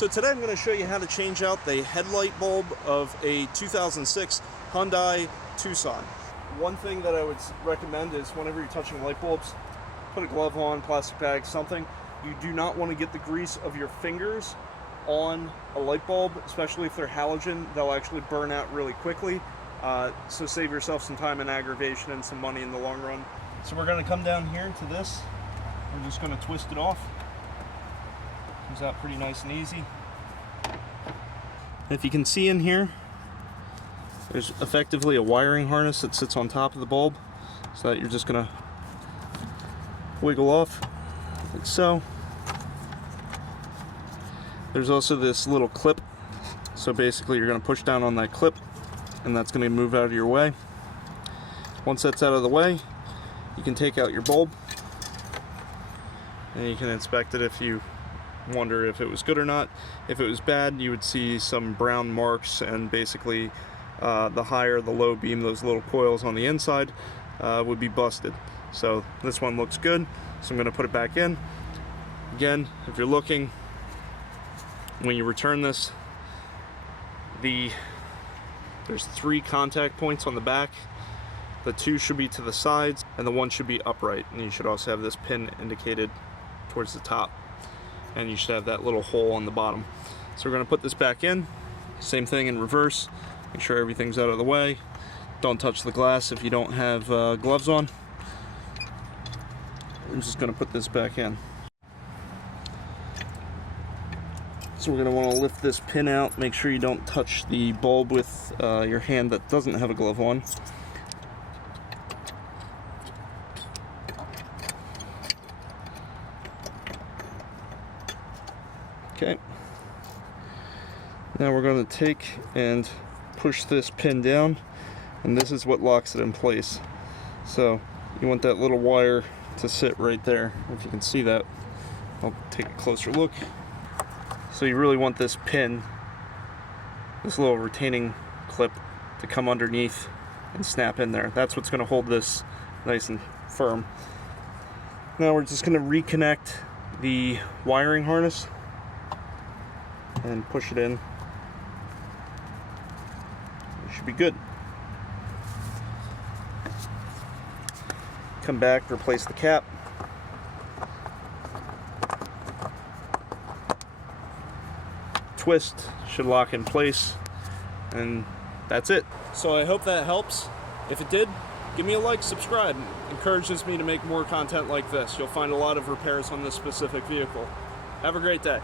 So today I'm going to show you how to change out the headlight bulb of a 2006 Hyundai Tucson. One thing that I would recommend is whenever you're touching light bulbs, put a glove on, plastic bag, something. You do not want to get the grease of your fingers on a light bulb, especially if they're halogen. They'll actually burn out really quickly. So save yourself some time and aggravation and some money in the long run. So we're going to come down here to this. We're just going to twist it off. Comes out pretty nice and easy. If you can see in here, there's effectively a wiring harness that sits on top of the bulb, so that you're just going to wiggle off like so. There's also this little clip, so basically you're going to push down on that clip and that's going to move out of your way. Once that's out of the way, you can take out your bulb and you can inspect it if you wonder if it was good or not. If it was bad, you would see some brown marks, and basically the higher the low beam, those little coils on the inside would be busted. So this one looks good, so I'm going to put it back in. Again, if you're looking, when you return this, there's 3 contact points on the back. The 2 should be to the sides and the 1 should be upright, and you should also have this pin indicated towards the top, and you should have that little hole on the bottom. So we're going to put this back in, same thing in reverse. Make sure everything's out of the way. Don't touch the glass if you don't have gloves on. I'm just going to put this back in. So we're going to want to lift this pin out. Make sure you don't touch the bulb with your hand that doesn't have a glove on. Okay. Now we're going to take and push this pin down, and this is what locks it in place. So you want that little wire to sit right there. If you can see that, I'll take a closer look. So you really want this pin, this little retaining clip, to come underneath and snap in there. That's what's going to hold this nice and firm. Now we're just going to reconnect the wiring harness and push it in. It should be good. Come back, replace the cap. Twist, should lock in place, and that's it. So I hope that helps. If it did, give me a like, subscribe. It encourages me to make more content like this. You'll find a lot of repairs on this specific vehicle. Have a great day.